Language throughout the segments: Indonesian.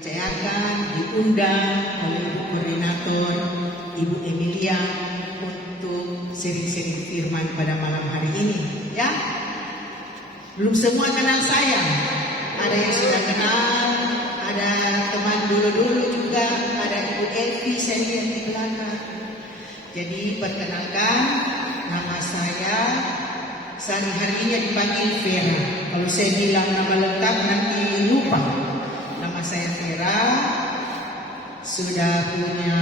Saya akan diundang oleh Ibu Koordinator Ibu Emilia untuk sering-sering firman pada malam hari ini, ya. Belum semua kenal saya, ada yang sudah kenal, ada teman dulu-dulu juga, ada Ibu Evi saya lihat di belakang. Jadi perkenalkan, nama saya sehari-harinya dipanggil Vera. Kalau saya bilang nama lengkap nanti lupa. Nama saya Vera, sudah punya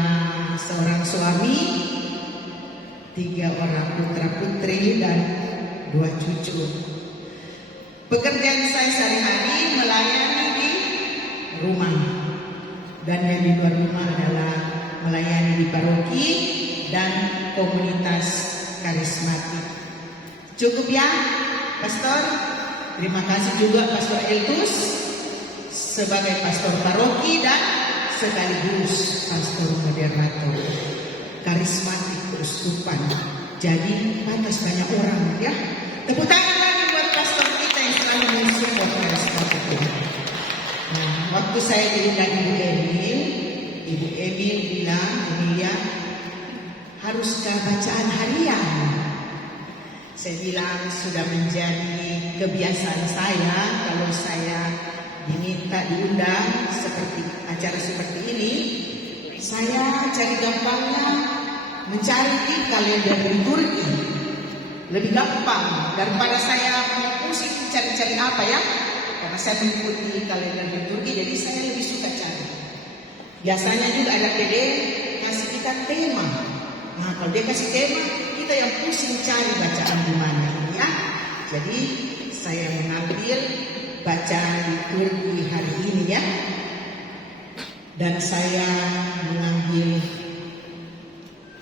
seorang suami, 3 orang putra putri dan 2 cucu. Pekerjaan saya sehari-hari melayani di rumah, dan yang di luar rumah adalah melayani di paroki dan komunitas karismatik. Cukup ya, Pastor? Terima kasih juga Pastor Eltus sebagai pastor paroki dan sekaligus pastor moderator karismatik keuskupan. Jadi pantas banyak orang, ya. Tepuk tangan lagi buat pastor kita yang selalu mensupport karismatik. Nah, waktu saya diundang Ibu Emil bilang, Emilia, haruskah bacaan harian? Saya bilang sudah menjadi kebiasaan saya kalau saya diminta diundang seperti acara seperti ini, saya cari gampangnya mencari di kalender liturgi. Lebih gampang daripada saya pusing cari-cari apa, ya. Karena saya mengikuti kalender liturgi, jadi saya lebih suka cari. Biasanya juga ada PD kasih kita tema. Nah, kalau dia kasih tema, kita yang pusing cari bacaan di mana, ya. Jadi saya mengambil bacaan liturgi hari ini, ya. Dan saya mengambil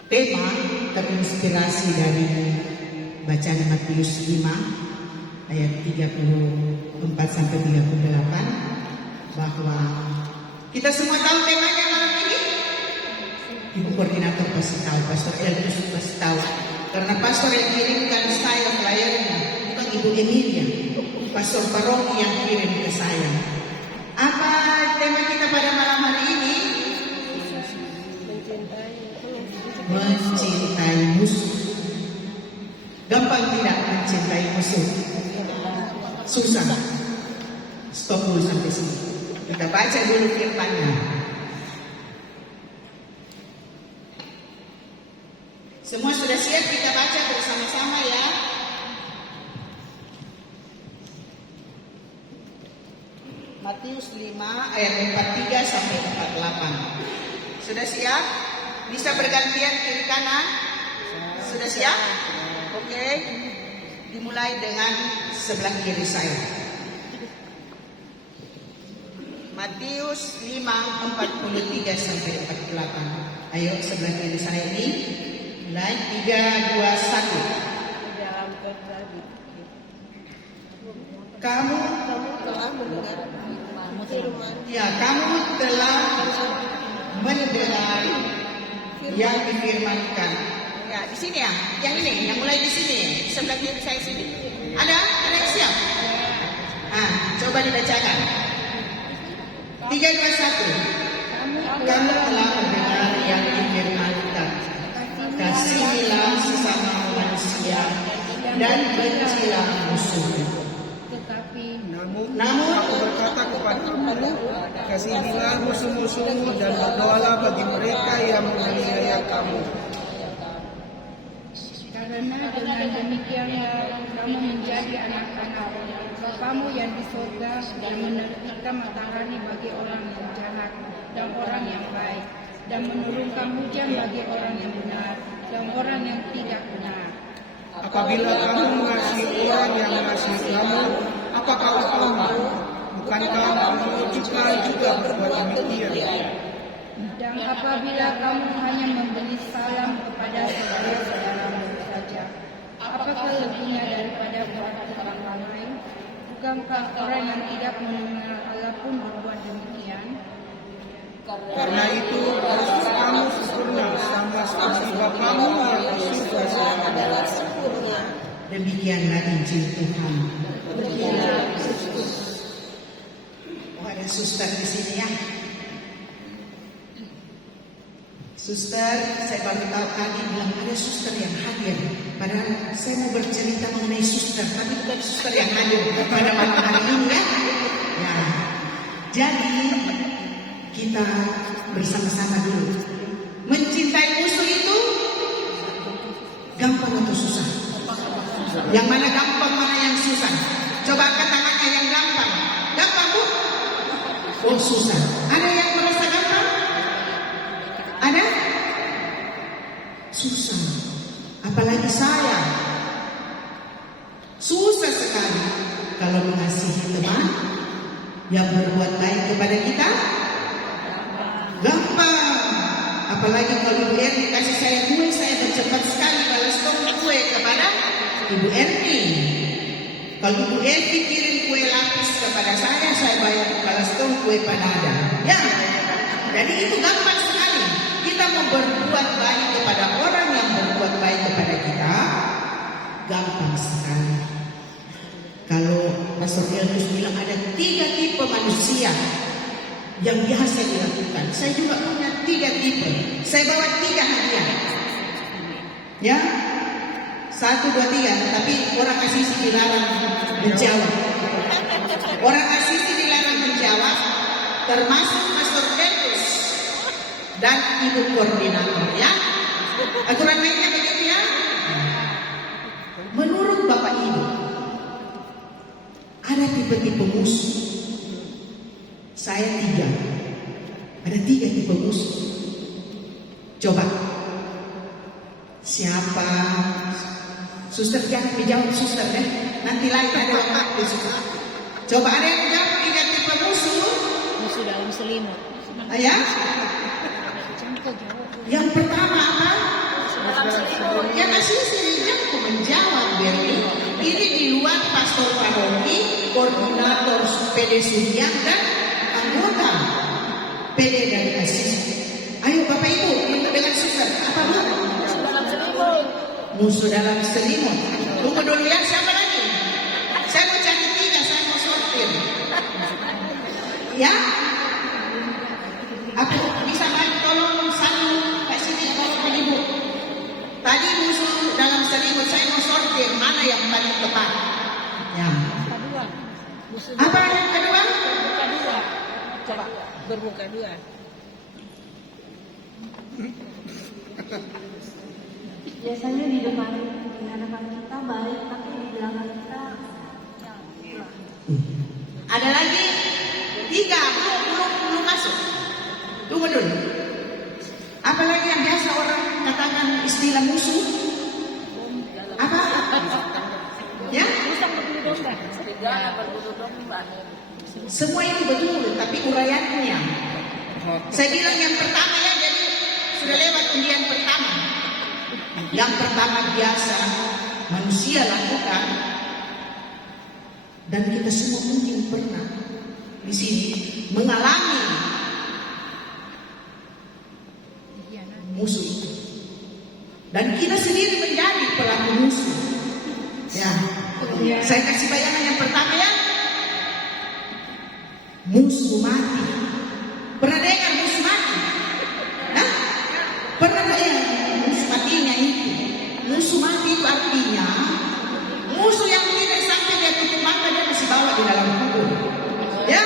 tema terinspirasi dari bacaan Matius 5 ayat 34 sampai 38, bahwa kita semua tahu temanya malam ini. Ibu Koordinator pasti tahu, Pastor Eltus pasti tahu, karena pastor yang kirimkan saya pelayannya bukan Ibu Emilia, pastor paroki yang kirim ke saya. Apa tema kita pada malam hari ini? Mencintai musuh. Gampang tidak mencintai musuh? Susah. Stop dulu sampai sini. Kita baca dulu firman-Nya. Semua sudah siap? Kita baca bersama-sama, ya. Matius 5 ayat 43 sampai 48. Sudah siap? Bisa bergantian kiri kanan? Sudah siap? Oke. Dimulai dengan sebelah kiri saya. Matius 5 43 sampai 48. Ayo sebelah kiri saya ini. Mulai 3, 2, 1. Kamu telah mendengar kamu telah mendengar yang difirmankan. Ya, di sini ya. Yang ini, yang mulai di sini. Sebelah kiri saya sini. Ada yang siap? Coba dibacakan. 3, 2, 1. Kamu telah mendengar yang difirmankan. Kasihilah sesama manusia dan bencilah musuh. Namun aku berkata kepadamu, kasihilah musuh-musuhmu dan berdoalah bagi mereka yang menganiaya kamu. Karena dengan demikian kamu menjadi anak-anak Bapamu yang di surga, yang menerbitkan matahari bagi orang yang jahat dan orang yang baik, dan menurunkan hujan bagi orang yang benar dan orang yang tidak benar. Apabila kamu mengasihi orang yang mengasihi kamu, apakah kamu? Bukankah kamu juga berbuat demikian? Dan apabila kamu hanya memberi salam kepada saudara-saudaramu saja, apakah lebihnya daripada orang lain? Bukankah orang yang tidak mengenal Allah pun berbuat demikian? Karena itu harus kamu sempurna, sama seperti Bapamu yang di surga adalah sempurna. Demikianlah Injil Tuhan. Oh, ada suster di sini, ya. Suster, saya baru tahu tadi bilang ada suster yang hadir. Padahal saya mau bercerita mengenai suster, tapi bukan suster yang hadir pada malam hari ini ya. Ya, jadi kita bersama-sama dulu. Mencintai musuh itu gampang atau susah? Yang mana gampang, mana yang susah? Coba angkat tangannya yang gampang. Gampang bu? Oh susah. Ada yang merasa gampang? Ada? Susah. Apalagi saya. Susah sekali kalau mengasihi teman yang berbuat baik kepada kita. Gampang. Apalagi kalau Ibu Erni kasih saya kue, saya bercepat sekali balas kue kepada Ibu Erni. Kalau Ibu Erni kirim kue lapis kepada saya bayar balas kue panada. Ya, jadi itu gampang sekali. Kita mau berbuat baik kepada orang yang berbuat baik kepada kita, gampang sekali. Kalau Pastor Elvis bilang ada 3 tipe manusia yang biasa dilakukan. Saya juga punya 3 tipe. Saya bawa 3 hadiah. Ya, 1, 2, 3. Tapi orang Asisi dilarang menjawab. Orang Asisi dilarang menjawab, termasuk Pastor Elvis dan Ibu Koordinator. Ya, aturan mainnya begitu ya. Menurut Bapak Ibu, ada tipe-tipe musuh. Saya 3. Ada 3 tipe musuh. Coba. Siapa? Suster jangan dijawab suster deh. Nanti lagi ada waktu suster. Coba ada yang jawab 3 tipe musuh. Musuh dalam selimut. Ya? Yang pertama apa? Yang asli aku menjawab Berni. Ini di luar Pastor Paroki, koordinator PD Sudiang dan anggota PD dari Asisi. Ayo Bapak Ibu, dengan suster apa bu? Musuh dalam selimut. Tunggu dulu ya, siapa lagi? Saya mau cari 3, saya mau sortir. Ya? Aku bisa bantu tolong satu Pak Siti tolong Ibu. Tadi musuh dalam selimut saya mau sortir mana yang paling tepat. Ya. Apa yang kedua? Coba berbuka 2. Biasanya di depan kita baik, tapi di belakang kita Ada lagi 3 belum masuk. Tunggu dulu. Apalagi yang biasa orang katakan istilah musuh? Apa? Ya? Semua itu betul, tapi uraiannya. Saya bilang yang pertama ya, jadi sudah lewat undian pertama. Yang pertama biasa manusia lakukan, dan kita semua mungkin pernah di sini mengalami musuh itu, dan kita sendiri menjadi pelaku musuh. Ya, saya kasih bayangan yang pertama ya, musuh mati. Pernah dengar musuh mati? Hah? Pernah dengar musuh matinya itu? Musuh mati itu artinya musuh yang tidak sampai dia tutup mata, dia masih bawa di dalam kubur. Ya,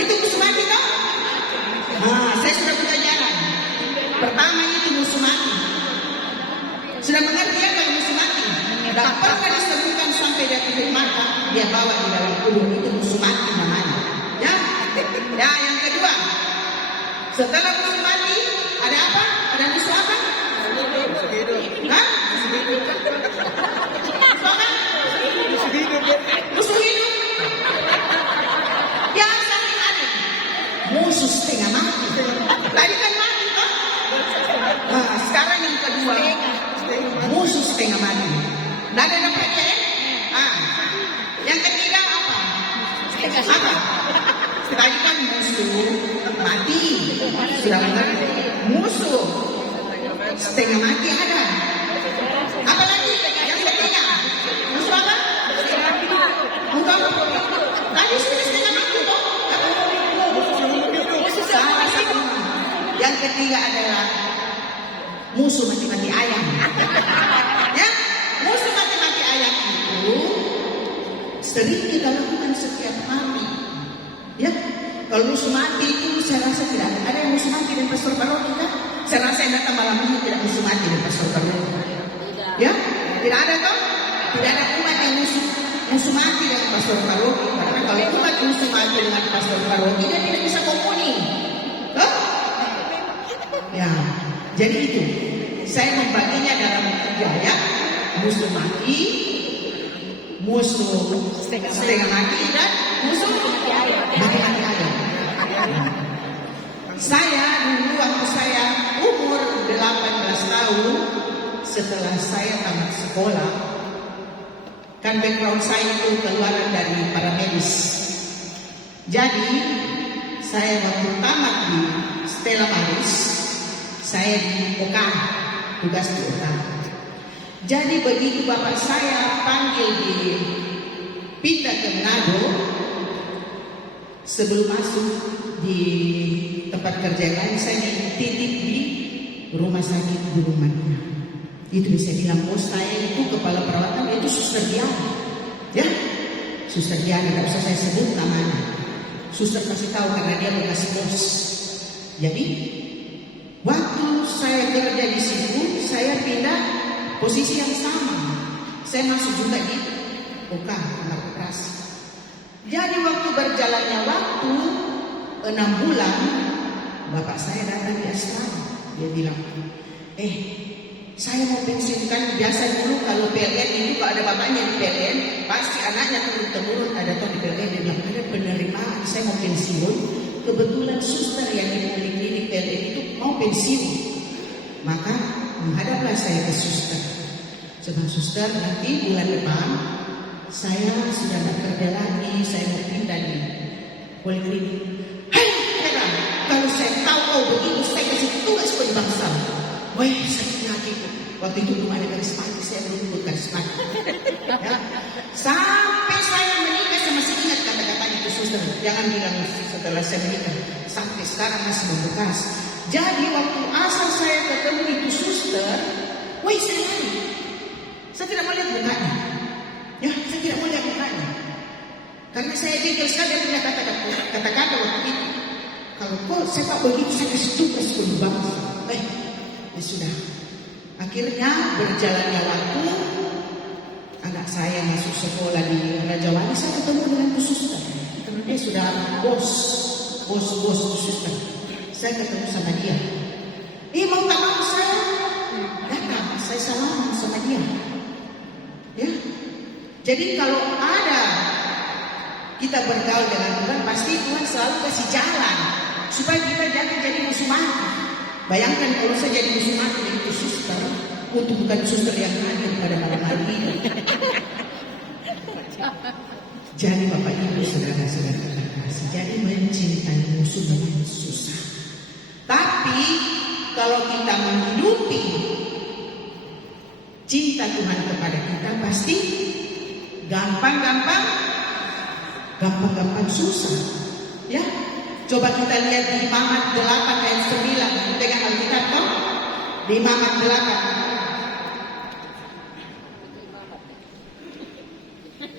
itu musuh mati toh? Nah, saya sudah punya jalan. Pertama itu musuh mati. Sudah mengerti ya kalau musuh mati? Tak pernah disebutkan sampai dia tutup mata, dia bawa di dalam kubur. Itu musuh mati namanya. Ya, ya yang kedua. Setelah musuh mati, ada apa? Ada musuh apa? Hah? Musuh hidup. Biasa ada musuh setengah mati. Tadi kan mati toh? Nah, sekarang yang kedua, musuh setengah mati. Nah, ada dapatnya ya? Ah, yang ketiga apa? Apa? Tadi kan musuh mati. Sudah mengerti? Musuh setengah mati ada. Apa lagi? Yang ketiga, musuh apa? Musuh apa? Tadi sudah setengah mati toh? Salah satu. Yang ketiga adalah musuh mati-mati ayam. Ya, musuh mati-mati ayam itu sering kita lakukan setiap hari. Ya, kalau musuh mati itu saya rasa tidak ada yang musuh mati dan pastor paroki kan? Saya rasa yang datang malam ini tidak musuh mati dan pastor paroki. Ya, tidak ada toh? Tidak ada umat yang musuh mati dengan pastor paroki. Karena kalau umat musuh mati dengan pastor paroki, dia tidak bisa komuni. Toh? Ya, jadi itu saya membaginya dalam 3 ya. Musuh mati, musuh setengah mati, dan musuh mati-mati ayam. Saya dulu waktu saya umur 18 tahun, setelah saya tamat sekolah, kan background saya itu keluaran dari paramedis. Jadi saya waktu tamat di Stella Maris, saya di OK, tugas di OK. Jadi begitu bapak saya panggil pindah ke Manado, sebelum masuk di tempat kerja lain, saya dititip di rumah sakit Gunung Mania. Itu bisa bilang, bos saya itu kepala perawatan, itu Suster Diana. Ya, Suster Diana, tidak usah saya sebut namanya. Suster kasih tahu karena dia bekas bos. Jadi waktu saya kerja di situ, saya pindah posisi yang sama. Saya masuk juga di OK, kamar operasi. Jadi waktu berjalannya waktu 6 bulan, bapak saya datang di asrama. Dia bilang, saya mau pensiunkan. Biasa dulu kalau PLN itu kalau ada bapaknya di PLN, pasti anaknya turun-temurun ada toh di PLN. Dia bilang, ada penerimaan, saya mau pensiun. Kebetulan suster yang di poliklinik PLN itu mau pensiun. Maka menghadaplah saya ke suster. Sebab suster, nanti bulan depan saya sudah tidak kerja lagi, saya mau pindah di poliklinik. Hei, heran, kalau saya tahu kau begitu, saya kasih tugas bangsa. Wah, sakit hati. Waktu itu belum ada karismatik, saya belum ikut karismatik. Ya. Sampai saya menikah, saya masih ingat kata-katanya itu suster. Jangan bilang setelah saya menikah, sampai sekarang masih membekas. Jadi waktu asal saya ketemu itu suster, wah saya lari. Saya tidak mau lihat mukanya. Ya, saya tidak mau lihat mukanya. Karena saya jengkel sekali dia punya kata-kata waktu itu. Kalau kau sepak begitu, saya kasih tugas ke bangsa. Ya sudah. Akhirnya berjalannya waktu, anak saya masuk sekolah di Raja Wali, saya ketemu dengan Bu Suster. Karena dia sudah bos Bu Suster. Saya ketemu sama dia. Mau tak mau saya datang, saya salaman sama dia. Ya. Jadi kalau ada kita bergaul dengan Tuhan, pasti Tuhan selalu kasih jalan supaya kita jangan jadi musuh mati. Bayangkan kalau saya jadi musuh mati dengan itu suster, untuk bukan suster yang hadir pada malam hari ini. Jadi Bapak Ibu saudara-saudara terkasih, jadi mencintai musuh memang susah. Tapi kalau kita menghidupi cinta Tuhan kepada kita, pasti gampang susah. Ya, coba kita lihat di Imamat 8 ayat 9. Pegang Alkitab toh? Di Imamat 8.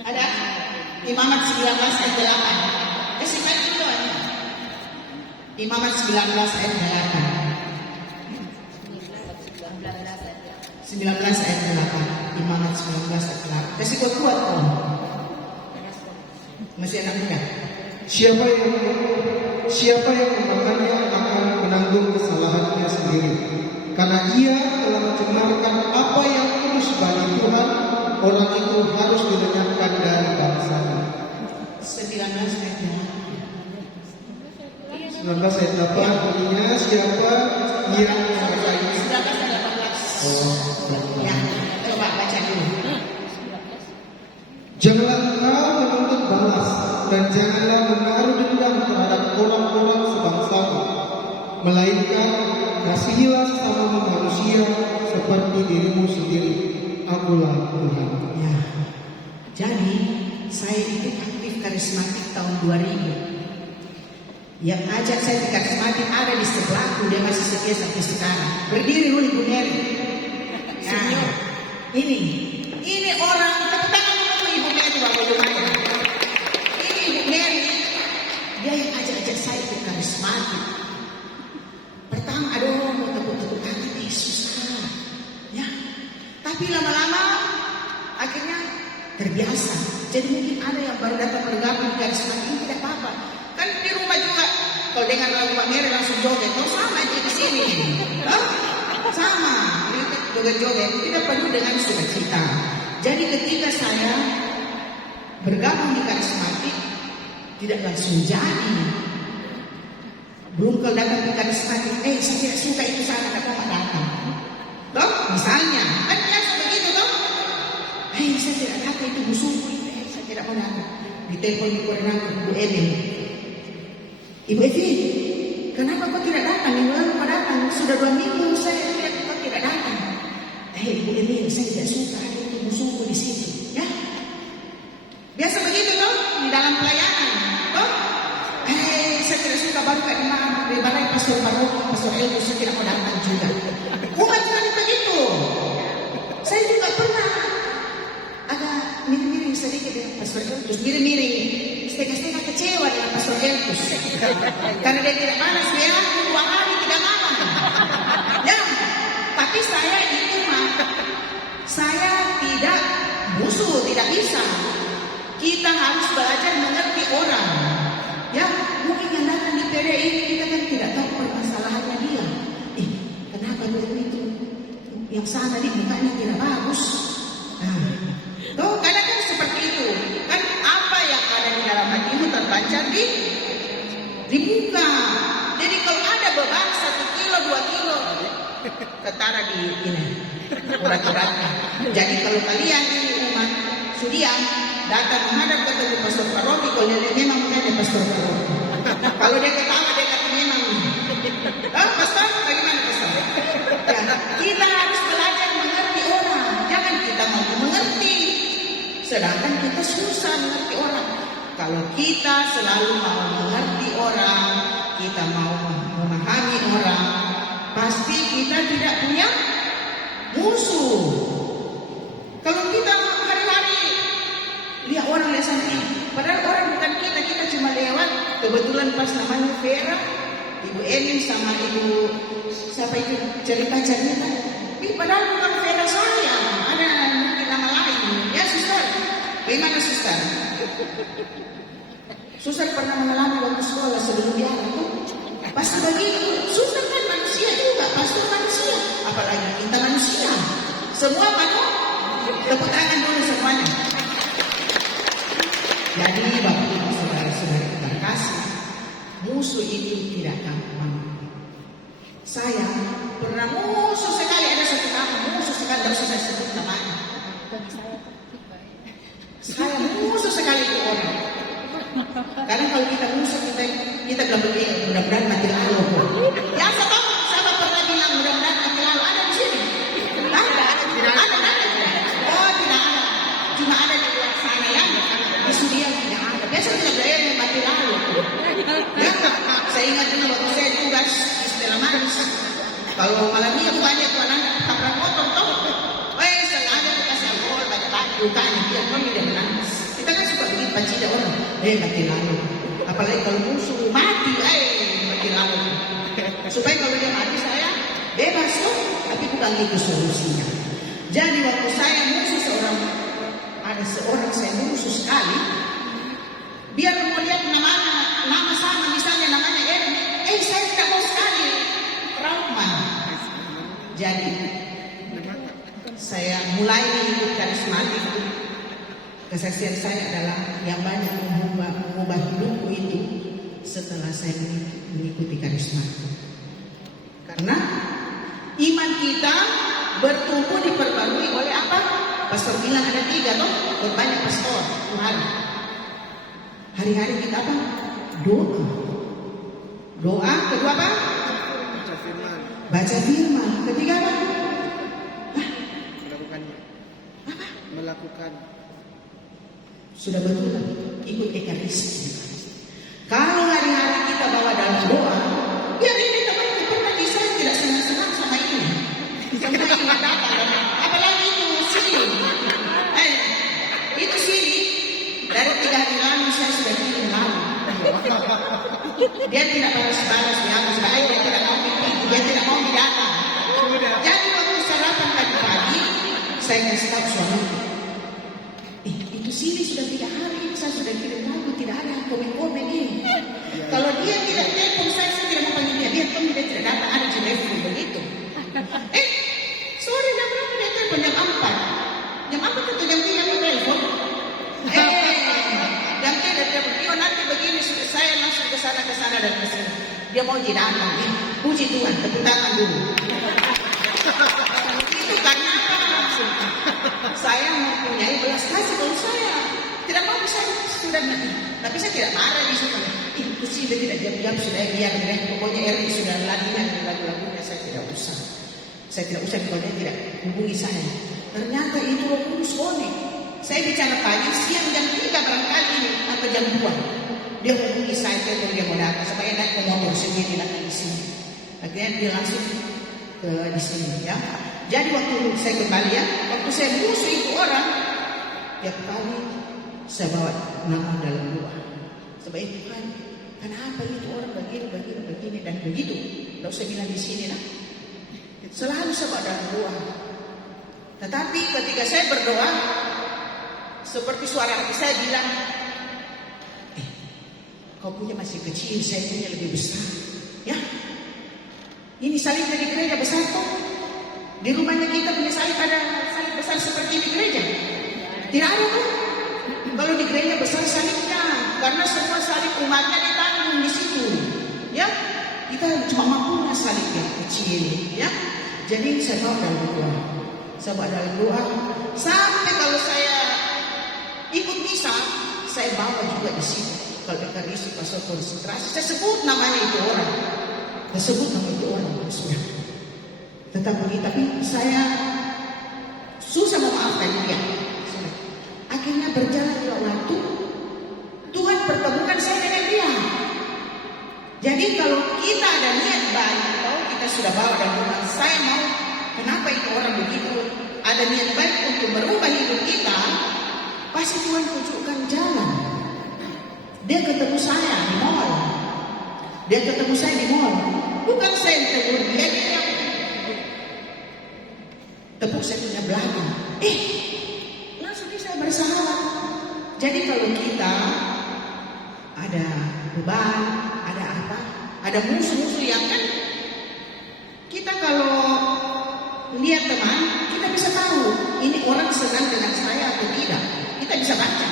Ada Imamat 19 ayat 8. Kasih main dulu aja. Imamat 19 ayat 8. 19 ayat 8. Imamat 19 ayat 8. Kasih kuat-kuat kok. Masih anak muda. Siapa yang memakannya akan menanggung kesalahannya sendiri. Karena ia telah mencemarkan apa yang kudus bagi Tuhan, orang itu harus dilenyapkan dari bangsanya. 19 ayat 19 ayat 8 bunyinya, siapa yang memakai 19 ayat 18. Ya, coba baca dulu. Janganlah engkau menuntut balas, dan janganlah menaruh dendam terhadap orang-orang sebangsamu, melainkan kasihilah sesama manusia seperti dirimu sendiri. Akulah Tuhan. Ya. Jadi saya itu aktif karismatik tahun 2000. Yang ajak saya di karismatik ada di berlaku, dia masih setia sampai sekarang. Berdiri dulu Ibu Mary. Nah, ini orang, tepuk tangan dulu Ibu Mary, Bapak Ibu. Ini Ibu Mary, dia yang ajak-ajak saya ke karismatik. Pertama, aduh, mau tepuk-tepuk tangan, susah. Ya, tapi lama-lama akhirnya terbiasa. Jadi mungkin ada yang baru datang bergabung di karismatik ini tidak apa-apa. Kan di rumah juga kalau dengar lagu Mbak Mary langsung joget. Oh sama aja di sini. Sama. Joget-joget tidak perlu dengan sukacita. Jadi ketika saya bergabung di karismatik tidak langsung jadi. Belum kalau datang di karismatik, saya tidak suka itu sana, tidak mau datang. Toh, misalnya, kan biasa begitu toh. Saya tidak datang itu musuhku, saya tidak mau datang. Ditelepon di koordinator Ibu Evi. Ibu Evi, kenapa kau tidak datang? Minggu lalu kau datang, sudah 2 minggu saya lihat kau tidak datang. Ibu Evi, saya tidak suka itu musuhku di situ. Ya, biasa begitu toh di dalam pelayanan. Toh, saya tidak suka baru kayak di balai pastor paroki, pastor Elvis, saya tidak mau datang juga. Bukan begitu. Saya juga pernah agak miring-miring sedikit dengan pastor Elvis, miring-miring, setengah-setengah kecewa dengan pastor Elvis. Karena dia tidak panas, dia 2 hari tidak malam. Ya, tapi saya itu saya tidak musuh, tidak bisa. Kita harus belajar mengerti orang. Ya, mungkin yang datang di PD ini kita kan tidak tahu permasalahannya dia. Kenapa dia itu? Yang sana di mukanya tidak bagus. Tuh, kadang kan seperti itu. Kan apa yang ada di dalam hatimu terpancar di muka. Jadi kalau ada beban 1 kilo, 2 kilo, ketara di ini urat-uratnya. Jadi kalau kalian ini umat sudiang datang menghadap ketemu pastor paroki, kalau dia memang menjadi pastor paroki. Kalau dia ketawa dia kata memang. Pastor, bagaimana pastor? Ya, kita harus belajar mengerti orang. Jangan kita mau mengerti, sedangkan kita susah mengerti orang. Kalau kita selalu mau mengerti orang, kita mau memahami orang, pasti kita tidak punya musuh. Kalau kita hari-hari lihat orang lihat sana, padahal orang bukan kita, kita cuma lewat. Kebetulan pas namanya Vera, Ibu Enin sama Ibu siapa itu cerita. Tapi padahal bukan Vera saya, ada mungkin nama lain. Ya suster, bagaimana suster? Suster pernah mengalami waktu sekolah sebelum dia itu pasti begitu. Suster kan manusia juga, pastor manusia, apalagi kita manusia. Semua manusia. Tepuk tangan dulu semuanya. Jadi Bapak Ibu saudara-saudara kita kasih, musuh itu tidak gampang. Saya pernah musuh sekali, ada satu nama musuh sekali, tidak usah saya sebut namanya. Saya musuh sekali itu orang. Karena kalau kita musuh kita bilang begini, mudah-mudahan mati lalu. Ya siapa pernah bilang mudah-mudahan mati lalu? Ada di sini? Ada. Oh tidak ada, cuma ada di luar sana ya. Di Sudia tidak ada. Biasa tidak ada yang mati lalu. Ya, saya ingat dulu waktu saya tugas di Stella Maris. Kalau malam ini banyak tuh anak tabrak motor toh. Sengaja dikasih alkohol banyak-banyak, lukanya biar kami dia menangis. Kita kan suka bikin pacida orang. Mati lalu. Apalagi kalau musuh mati, mati lalu. Supaya kalau dia mati saya bebas loh. Tapi bukan itu solusinya. Jadi waktu saya musuh ada seorang saya musuh sekali. Biar mau lihat nama sama misalnya namanya Ermi. Saya tidak mau sekali trauma. Jadi saya mulai ikut karismatik. Kesaksian saya adalah yang banyak mengubah hidupku itu setelah saya mengikuti karismatik. Karena iman kita bertumbuh diperbarui oleh apa? Pastor bilang ada 3 toh, berbanyak pastor Tuhan. Hari-hari kita apa? Doa, kedua apa? Baca firman. Ketiga apa? Melakukan. Sudah betul ikut ekaristi. Kalau hari-hari kita bawa dalam doa, biar ini teman balas-balas ya, saya dia tidak mau meeting, dia tidak mau datang. Jadi waktu sarapan tadi pagi, saya kasih tahu suamiku, itu sini sudah 3 hari, saya sudah kirim lagu, tidak ada komen-komen ini. Kalau dia tidak telepon saya tidak mau panggil dia. Dia tahu dia tidak datang, ada Jeffrey begitu. Sore jam berapa dia telepon? Jam 4. Jam 4 atau jam 3 mau telepon? Jam 3 dia telepon. Nanti begini, saya langsung ke sana dan ke sini. Dia mau datang. Puji Tuhan, tepuk tangan dulu. Itu karena saya mempunyai belas kasih kalau saya tidak mau saya sudah nanti. Tapi saya tidak marah di situ. Itu sih dia tidak diam-diam sudah biar pokoknya RI sudah latihan lagu-lagunya saya tidak usah. Saya tidak usah kalau dia tidak hubungi saya. Ternyata itu Roh Kudus konek. Saya bicara pagi, siang jam 3 barangkali ini atau jam 2. Dia hubungi saya kalau dia mau datang supaya naik ke motor sendiri lagi di sini. Akhirnya dia langsung ke di sini ya. Jadi waktu saya kembali ya, waktu saya musuh itu orang, tiap kali saya bawa nama dalam doa. Sebab Tuhan, kenapa itu orang begini dan begitu? Tidak usah bilang di sini lah. Selalu saya bawa dalam doa. Tetapi ketika saya berdoa, seperti suara hati saya bilang, kau punya masih kecil, saya punya lebih besar. Ya, ini salib dari gereja besar kok. Di rumahnya kita punya salib, ada salib besar seperti di gereja? Tidak ada kok. Kalau di gereja besar salibnya, karena semua salib umatnya ditanggung di situ. Ya, kita cuma punya salib yang kecil. Ya, jadi saya bawa dalam doa. Saya bawa dalam doa. Sampai kalau saya ikut misa, saya bawa juga di sini. Kalau Ekaristi pasal konsentrasi, saya sebut namanya itu orang. Saya sebut nama itu orang. Sudah. Tapi saya susah memaafkan dia. Akhirnya berjalan waktu, Tuhan pertemukan saya dengan dia. Jadi kalau kita ada niat baik, kalau kita sudah bawa dan rumah, saya mau, kenapa itu orang begitu? Ada niat baik untuk merubah hidup kita, pasti Tuhan tunjukkan jalan. Dia ketemu saya di mall. Bukan saya yang tegur dia yang tepuk saya punya belakang. Langsung saya bersahabat. Jadi kalau kita ada beban, ada apa, ada musuh-musuh yang kan, kita kalau lihat teman, kita bisa tahu ini orang senang dengan saya atau tidak. Kita bisa baca.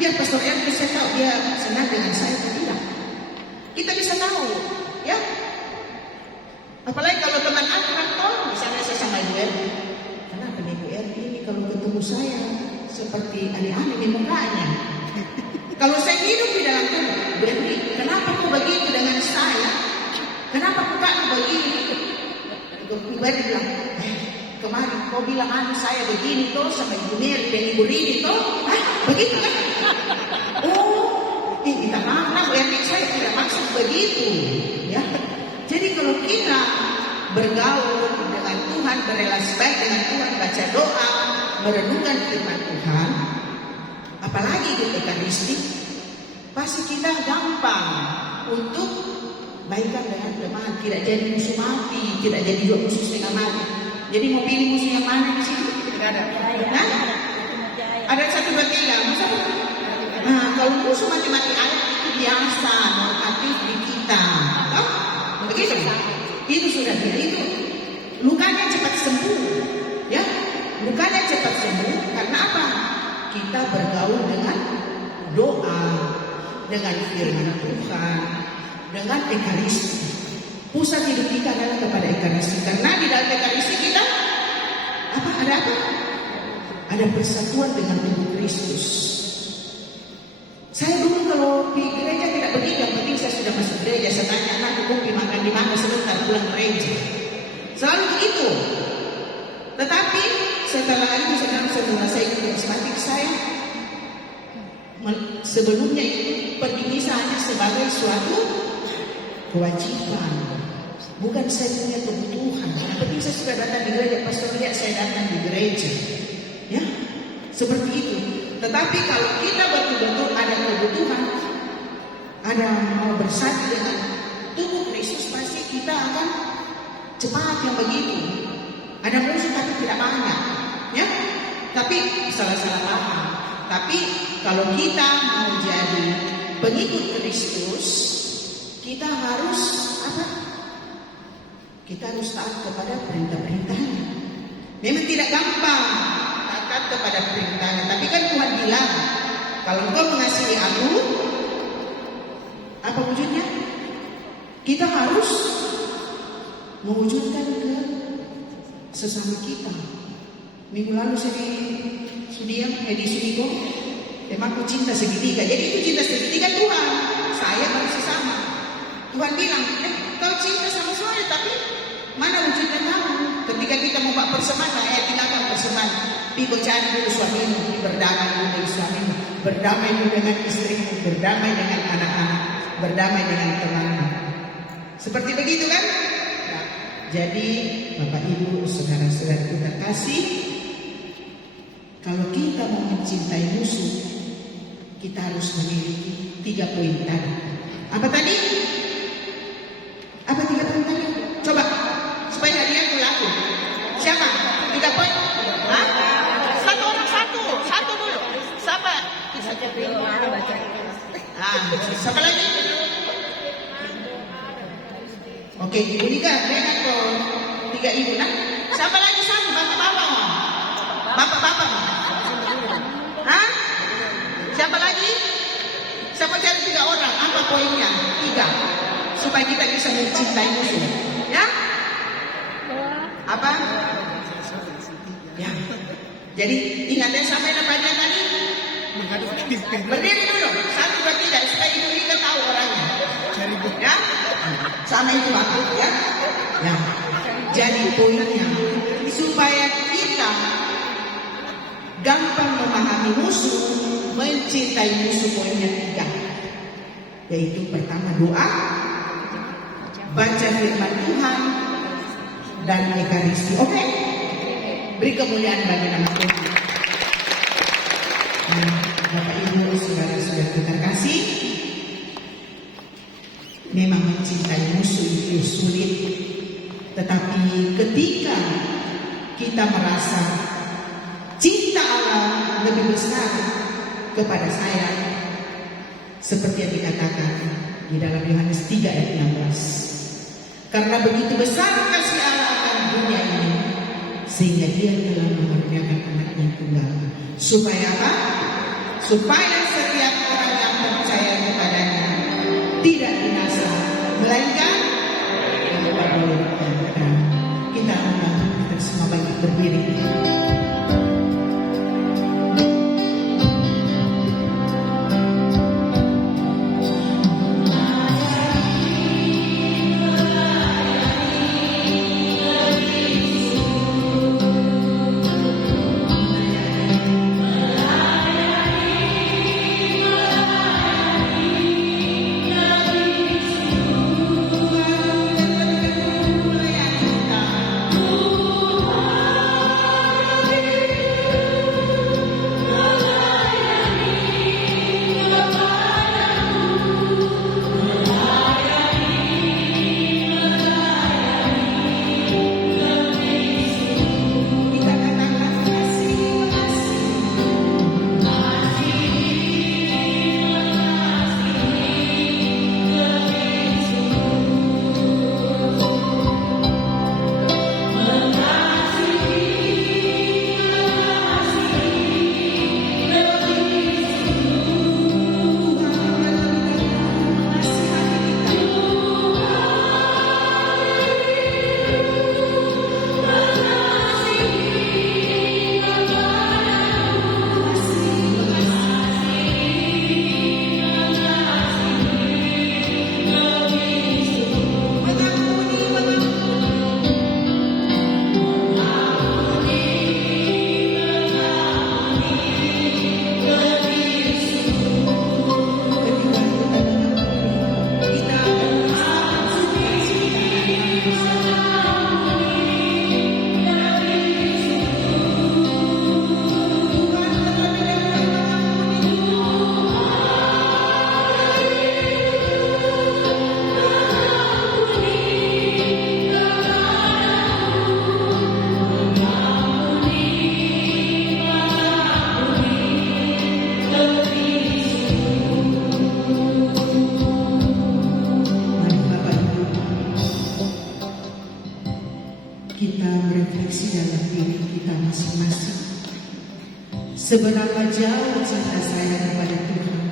Biar Pastor Ernest bisa tahu dia senang dengan saya atau tidak. Kita bisa tahu, ya. Apalagi kalau teman akrab toh, misalnya saya sama Ibu Erdi. Kenapa nih Ibu Erdi ini kalau ketemu saya seperti aneh-aneh di mukanya? Kalau saya hidup di dalam tubuh, Ibu Erdi, kenapa kau begitu dengan saya? Kenapa kau tak begini? Ibu Erdi bilang, kemarin kau bilang saya begini toh sama Ibu Mary dan Ibu Rini toh, begitu kan? Minta maaf, saya tidak maksud begitu, ya. Jadi kalau kita bergaul dengan Tuhan, berelasi baik dengan Tuhan, baca doa, merenungkan firman Tuhan, apalagi di Ekaristi, pasti kita gampang untuk baikkan dengan teman, tidak jadi musuh mati, tidak jadi dua musuh setengah mati. Jadi mau pilih musuh yang mana di sini? Tidak ada. Nah, ada 1, 2, 3. Masa? Nah, kalau musuh mati-mati ayat itu biasa, normatif di kita. Oh, begitu. Itu sudah begitu. Lukanya cepat sembuh. Ya, lukanya cepat sembuh karena apa? Kita bergaul dengan doa, dengan firman Tuhan, dengan Ekaristi. Pusat hidup kita adalah kepada Ekaristi. Karena di dalam Ekaristi kita ada apa? Ada persatuan dengan tubuh Kristus. Saya dulu kalau di gereja tidak begitu, yang penting saya sudah masuk gereja, saya tanya anak kopi makan di mana sebentar pulang gereja. Selalu begitu. Tetapi setelah itu setelah saya ikut karismatik, saya sebelumnya itu pergi misa hanya sebagai suatu kewajiban, bukan saya punya kebutuhan. Yang penting saya sudah datang di gereja, pastor lihat saya datang di gereja, ya seperti itu. Tetapi kalau kita betul-betul ada kebutuhan, ada mau bersatu dengan tubuh Kristus pasti kita akan cepat yang begitu. Ada musuh tapi tidak banyak, ya. Tapi salah-salah paham. Tapi kalau kita mau jadi pengikut Kristus, kita harus apa? Kita harus taat kepada perintah-perintahnya. Memang tidak gampang taat kepada perintahnya, tapi kan Tuhan bilang, kalau engkau mengasihi aku, apa wujudnya? Kita harus mewujudkan ke sesama kita. Minggu lalu di Sudiko, temaku cinta segitiga. Jadi itu cinta segitiga Tuhan. Saya baru sesama. Tuhan bilang, kau cinta sama saya, tapi mana wujudnya kamu? Ketika kita mau buat persembahan, tinggalkan persembahan. Pikul cari dulu suamimu, berdamai dulu dengan suamimu, berdamai dulu dengan istrimu, berdamai dengan anak-anak, berdamai dengan temanmu. Seperti begitu kan? Nah, jadi Bapak Ibu, saudara-saudara kita kasih, kalau kita mau mencintai musuh, kita harus memiliki 3 poin tadi. Apa tadi? Apa 3 poin tadi? Coba, supaya hadiah laku. Siapa? 3 poin? Hah? Satu orang satu dulu. Siapa? Siapa lagi? Oke, Ibu Nika, dengan kau 3 ibu nah. Siapa lagi satu? Bapak-bapak. Bapak-bapak. Hah? Siapa lagi? Siapa cari 3 orang? Apa poinnya? 3. Supaya kita bisa mencintai musuh. Ya? Apa? Ya. Jadi ingat yang sampai apa dia tadi? Berdiri dulu. 1, 2, 3. Supaya Ibu Nika tahu orangnya. Ya? Sama itu aku ya. Ya. Jadi poinnya supaya kita gampang memahami musuh, mencintai musuh, poinnya 3. Yaitu pertama doa, baca firman Tuhan, dan ekaristi. Oke? Beri kemuliaan bagi nama Tuhan. Nah, Bapak Ibu, saudara-saudara kita kasih, memang mencintai musuh itu sulit. Tetapi ketika kita merasa cinta Allah lebih besar kepada saya, seperti yang dikatakan di dalam Yohanes 3 ayat 16. Karena begitu besar kasih Allah akan dunia ini, sehingga Dia telah mengaruniakan anaknya tunggal. Supaya apa? Supaya setiap orang yang percaya kepadanya tidak binasa, melainkan kita undang kita semua bangkit berdiri. kita merefleksi dalam diri kita masing-masing. Seberapa jauh cinta saya kepada Tuhan?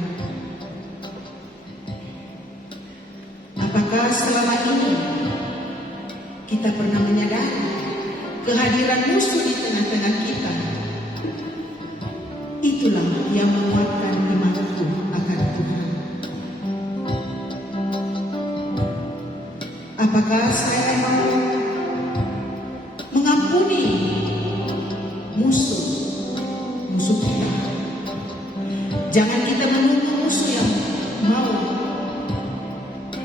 Apakah selama ini kita pernah menyadari kehadiran musuh di tengah-tengah kita? Itulah yang menguatkan imanku akan Tuhan. Apakah saya mau mengampuni musuh kita? Jangan kita menunggu musuh yang mau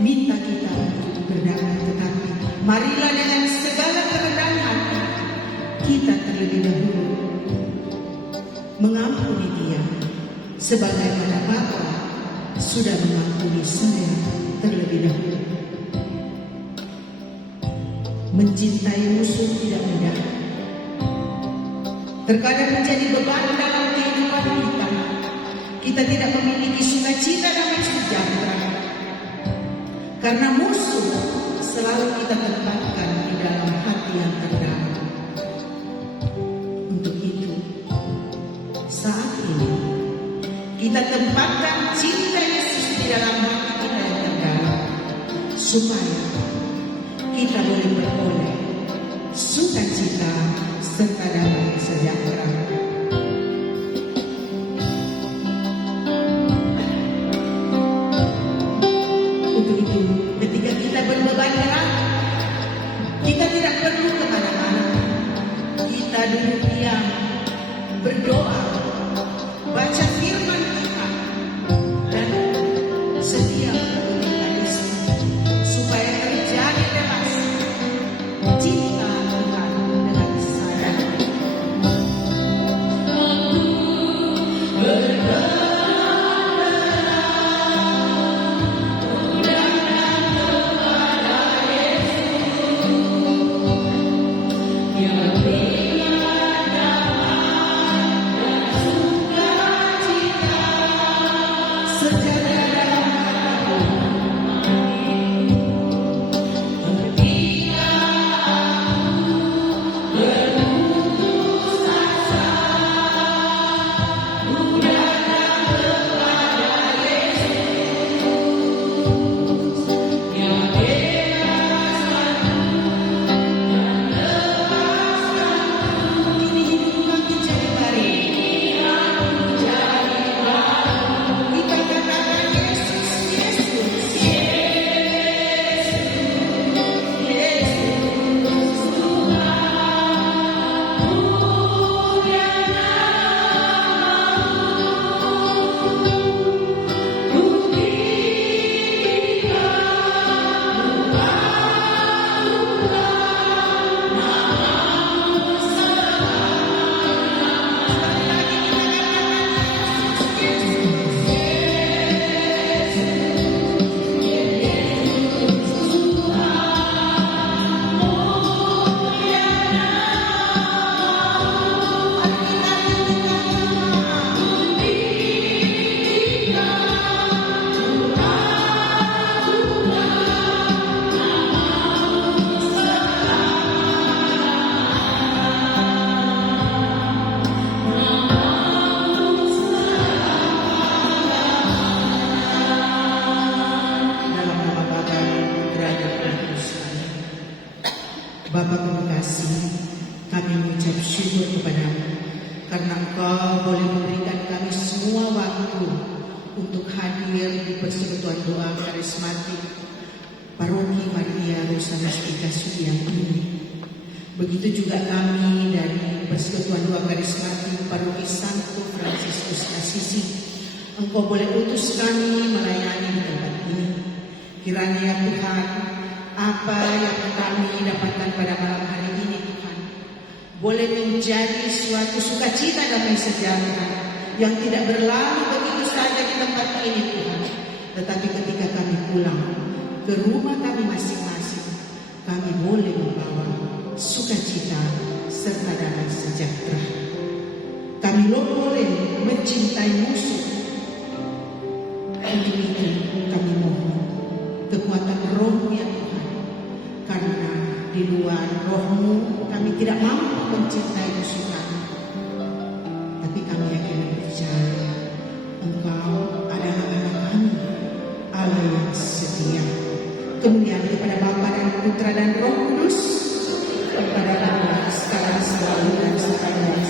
minta kita untuk berdamai, tetapi marilah dengan segala kerendahan kita terlebih dahulu mengampuni dia, sebagaimana Bapa sudah mengampuni saya terlebih dahulu. Mencintai musuh tidak mudah. Terkadang menjadi beban dalam kehidupan kita. Kita tidak memiliki sukacita damai sejahtera karena musuh selalu kita tempatkan di dalam hati yang terdalam. Untuk itu, saat ini kita tempatkan cinta Yesus di dalam hati kita yang terdalam, supaya kita boleh beroleh sukacita serta damai sejahtera. Untuk itu, ketika kita berbeban berat, kita tidak perlu kemana-mana. Kita duduk diam, berdoa, baca firman Tuhan, dan setia mengikuti Yesus, supaya terjadi relasi cinta Tuhan dengan saya. Bapa, terima kasih. Kami mengucap syukur kepadamu karena Engkau boleh memberikan kami semua waktu untuk hadir di persekutuan doa karismatik Paroki Maria Rosa Mestika Sudiang ini. Begitu juga kami dari persekutuan doa karismatik Paroki Santo Fransiskus Assisi. Engkau boleh utus kami melayani di tempat ini. Kiranya ya Tuhan, apa yang kami dapatkan pada malam hari ini Tuhan, boleh menjadi suatu sukacita damai sejahtera yang tidak berlalu begitu saja di tempat ini Tuhan. Tetapi ketika kami pulang ke rumah kami masing-masing, kami boleh membawa sukacita serta damai sejahtera. Kami boleh mencintai musuh. Untuk itu kami mohon kekuatan roh ya Tuhan, karena di luar rohmu, kami tidak mampu mencintai musuh kami. Tapi kami yakin dan percaya Engkau adalah Allah kami, Allah yang setia. Kemuliaan kepada Bapa dan Putra dan Roh Kudus, kepada Allah sekarang selalu dan selamanya.